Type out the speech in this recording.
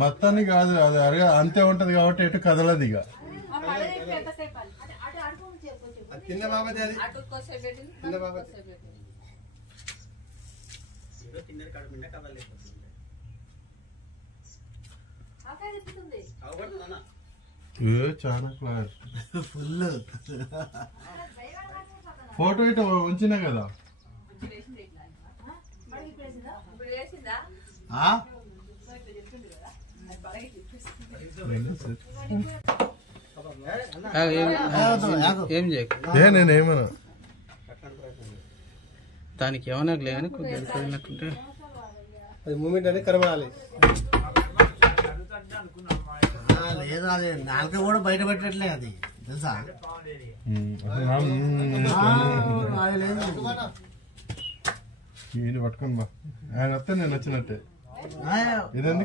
మొత్తాన్ని కాదు, అది అరగా అంతే ఉంటది కాబట్టి ఎటు కదలదు ఇక. చిన్న బాబతి అది చిన్న బాబతి చాలా క్లాస్ ఫుల్ ఫోటో ఇటు ఉంచినా కదా. ఏం చేయకు, నేనేమన్నా దానికి ఏమన్నా లేదని కొద్దిగా అది మూమెంట్ అనేది కనబడాలి. లేదు అది నాలుక కూడా బయట పెట్టట్లే, అది తెలుసా. పట్టుకోండి బా, ఆయన వస్తే నేను వచ్చినట్టే. ఇదండి